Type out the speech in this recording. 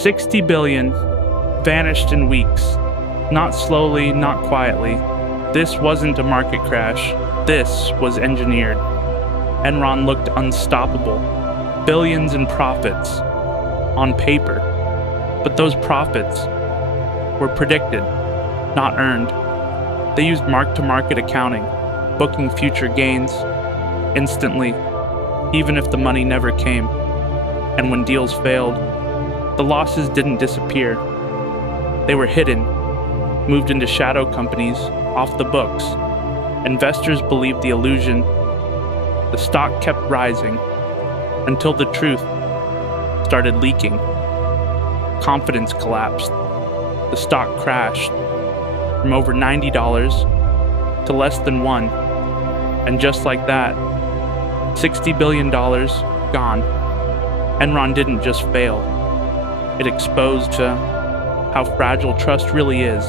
$60 billion vanished in weeks. Not slowly, not quietly. This wasn't a market crash. This was engineered. Enron looked unstoppable. Billions in profits. On paper. But those profits were predicted, not earned. They used mark-to-market accounting, booking future gains instantly, even if the money never came. And when deals failed, the losses didn't disappear. They were hidden, moved into shadow companies, off the books. Investors believed the illusion. The stock kept rising until the truth started leaking. Confidence collapsed. The stock crashed from over $90 to less than $1. And just like that, $60 billion gone. Enron didn't just fail. It exposed how fragile trust really is.